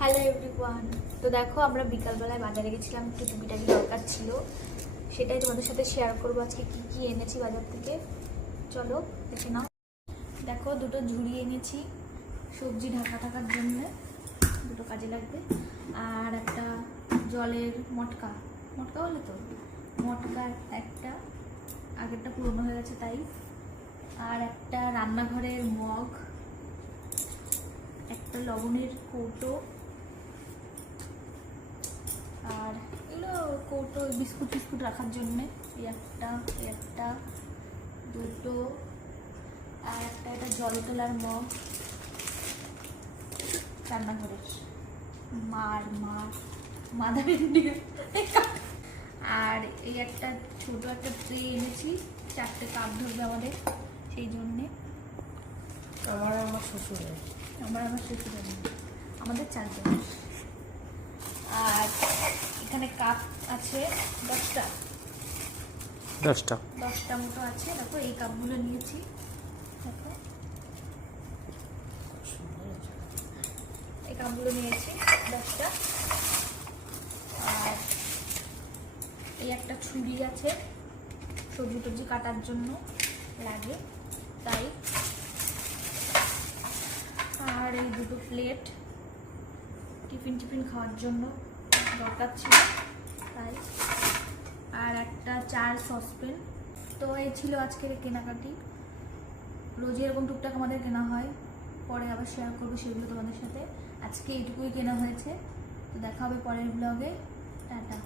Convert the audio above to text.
Hello everyone. তো দেখো আমরা বিকালবেলায় বাজারে গেছিলাম, একটু টুকিটাকি দরকার ছিল, সেটাই তোমাদের সাথে শেয়ার করবো আজকে কি কি এনেছি বাজার থেকে। চলো দেখে নাও। দেখো দুটো ঝুড়ি এনেছি সবজি ঢাকা থাকার জন্য, দুটো কাজে লাগবে। আর একটা জলের মটকা, মটকা বলে তো, মটকা একটা, আগেরটা পুরনো হয়ে গেছে তাই। আর একটা রান্নাঘরের মগ, একটা লবণের কৌটো, আর এগুলো কৌটো বিস্কুট টিস্কুট রাখার জন্যে। এই একটা দুটো, আর একটা এটা জল তোলার মগ রান্নাঘরের, মাদারের ডিম। আর এই একটা ছোট একটা ট্রে এনেছি, 4টে কাপ ধরবে আমাদের, সেই জন্যে। আমার শ্বশুরের, আমার শ্বশুরের, আমাদের 4 জন। আর এখানে কাপ আছে 10টা মতো আছে। দেখো এই কাপগুলো নিয়েছি, দেখো এই কাপগুলো নিয়েছি 10টা। আর এই একটা ছুরি আছে, সবজি টবজি কাটার জন্য লাগে তাই। আর এই দুটো প্লেট টিফিন খাওয়ার জন্য দরকার ছিল তাই। আর একটা চার সসপ্যান। তো এই ছিল আজকের কেনাকাটি। রোজই এরকম টুকটাক আমাদের কেনা হয়, পরে আবার শেয়ার করবো সেগুলো তোমাদের সাথে। আজকে এইটুকুই কেনা হয়েছে। তো দেখা হবে পরের ব্লগে। টাটা।